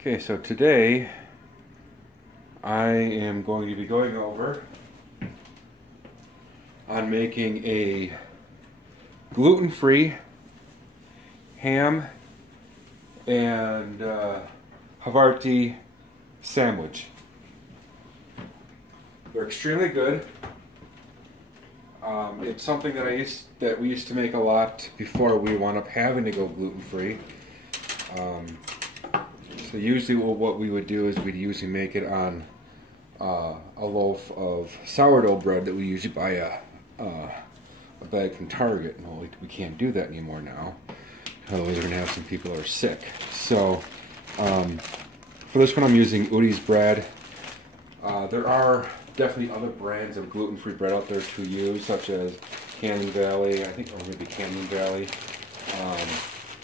Okay, so today I am going to be going over on making a gluten-free ham and Havarti sandwich. They're extremely good. It's something that we used to make a lot before we wound up having to go gluten-free. So usually what we would do is we'd usually make it on a loaf of sourdough bread that we usually buy a bag from Target. No, we can't do that anymore now. Otherwise we're going to have some people that are sick. So for this one I'm using Udi's bread. There are definitely other brands of gluten-free bread out there to use, such as Canyon Valley, I think, or maybe Canyon Valley.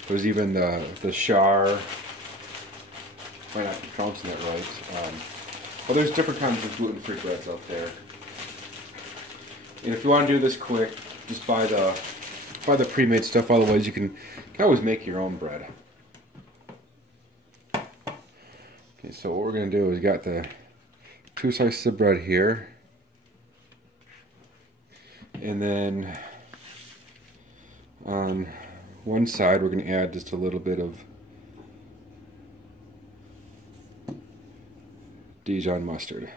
There's even the Shar. Might not be pronouncing that right. But there's different kinds of gluten-free breads out there. And if you want to do this quick, just buy the pre-made stuff. Otherwise, you can always make your own bread. Okay, so what we're going to do is we got the 2 slices of bread here. And then on one side, we're going to add just a little bit of Dijon mustard,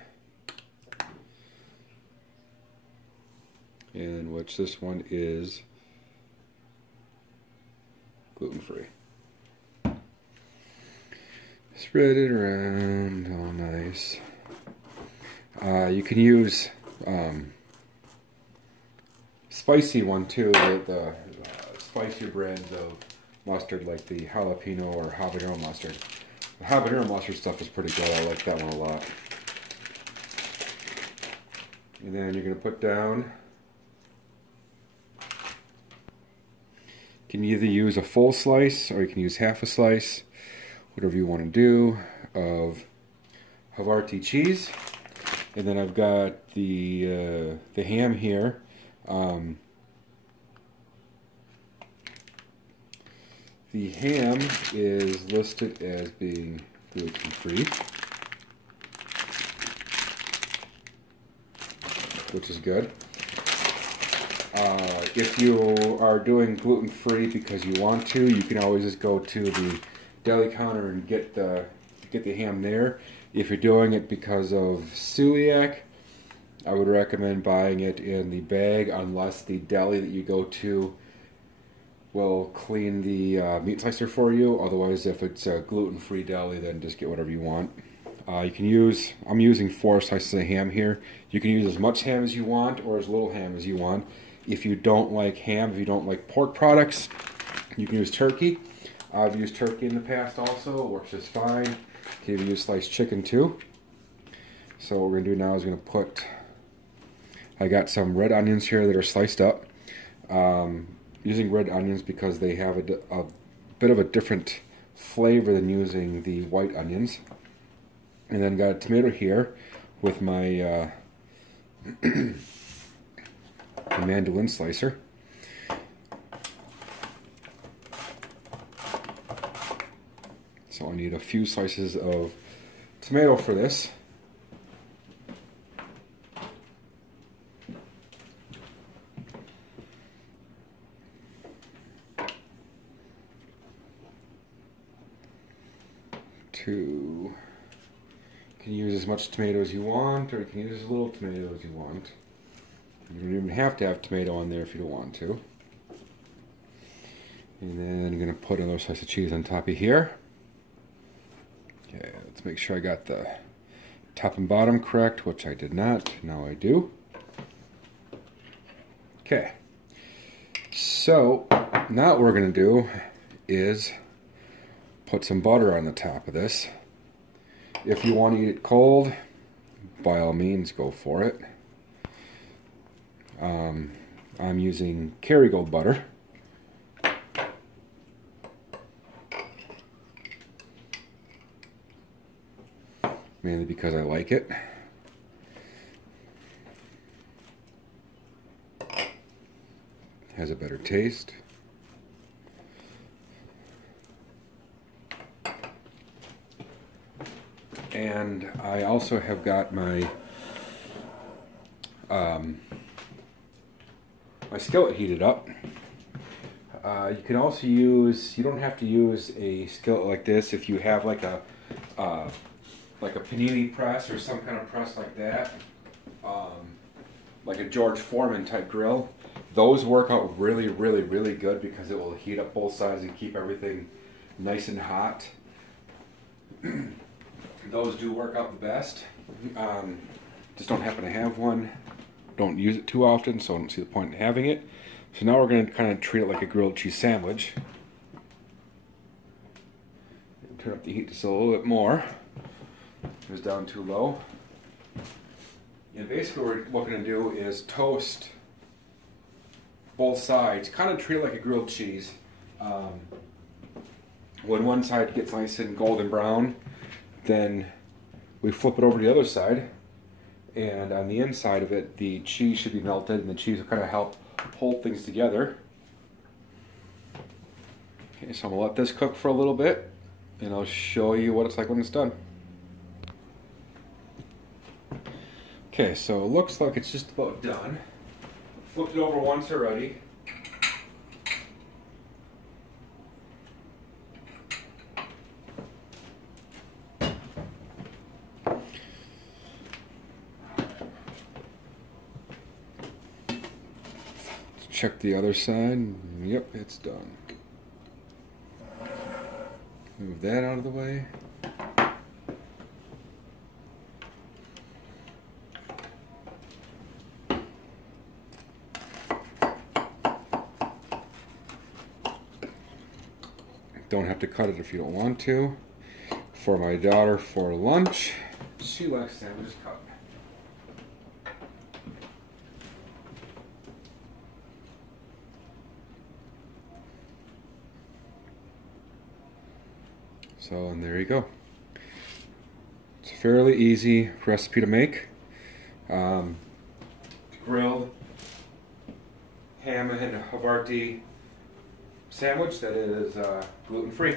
in which this one is gluten-free. Spread it around all nice. You can use spicy one too, the spicier brands of mustard like the jalapeno or habanero mustard. The habanero mustard stuff is pretty good. I like that one a lot. And then you're going to put down, you can either use a full slice or you can use half a slice, whatever you want to do, of Havarti cheese. And then I've got the ham here. The ham is listed as being gluten-free, which is good. If you are doing gluten-free because you want to, you can always just go to the deli counter and get the ham there. If you're doing it because of celiac, I would recommend buying it in the bag unless the deli that you go to will clean the meat slicer for you. Otherwise, if it's a gluten-free deli, then just get whatever you want. You can use, I'm using 4 slices of ham here. You can use as much ham as you want or as little ham as you want. If you don't like ham, if you don't like pork products, you can use turkey. I've used turkey in the past also. It works just fine. You can use sliced chicken too. So what we're going to do now is we're going to put, I got some red onions here that are sliced up. Using red onions because they have a bit of a different flavor than using the white onions. And then got a tomato here with my mandolin slicer. So I need a few slices of tomato for this. You can use as much tomato as you want, or you can use as little tomato as you want. You don't even have to have tomato on there if you don't want to. And then I'm going to put another slice of cheese on top of here. Okay, let's make sure I got the top and bottom correct, which I did not. Now I do. Okay. So now what we're going to do is put some butter on the top of this. If you want to eat it cold, by all means go for it. I'm using Kerrygold butter. Mainly because I like it. Has a better taste. And I also have got my my skillet heated up. You can also use, you don't have to use a skillet like this if you have like a panini press or some kind of press like that, like a George Foreman type grill. Those work out really, really, really good because it will heat up both sides and keep everything nice and hot. Those do work out the best. Just don't happen to have one. Don't use it too often, so I don't see the point in having it. So now we're going to kind of treat it like a grilled cheese sandwich. Turn up the heat just a little bit more. It was down too low. And basically what we're looking to do is toast both sides. Kind of treat it like a grilled cheese. When one side gets nice and golden brown, then we flip it over to the other side. And on the inside of it, the cheese should be melted, and the cheese will kind of help hold things together. Okay, so I'm going to let this cook for a little bit, and I'll show you what it's like when it's done. Okay, so it looks like it's just about done. Flipped it over once already. Check the other side. Yep, it's done. Move that out of the way. Don't have to cut it if you don't want to. For my daughter for lunch, she likes sandwiches cut. So, and there you go. It's a fairly easy recipe to make. Grilled ham and Havarti sandwich that is gluten-free.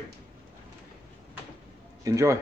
Enjoy.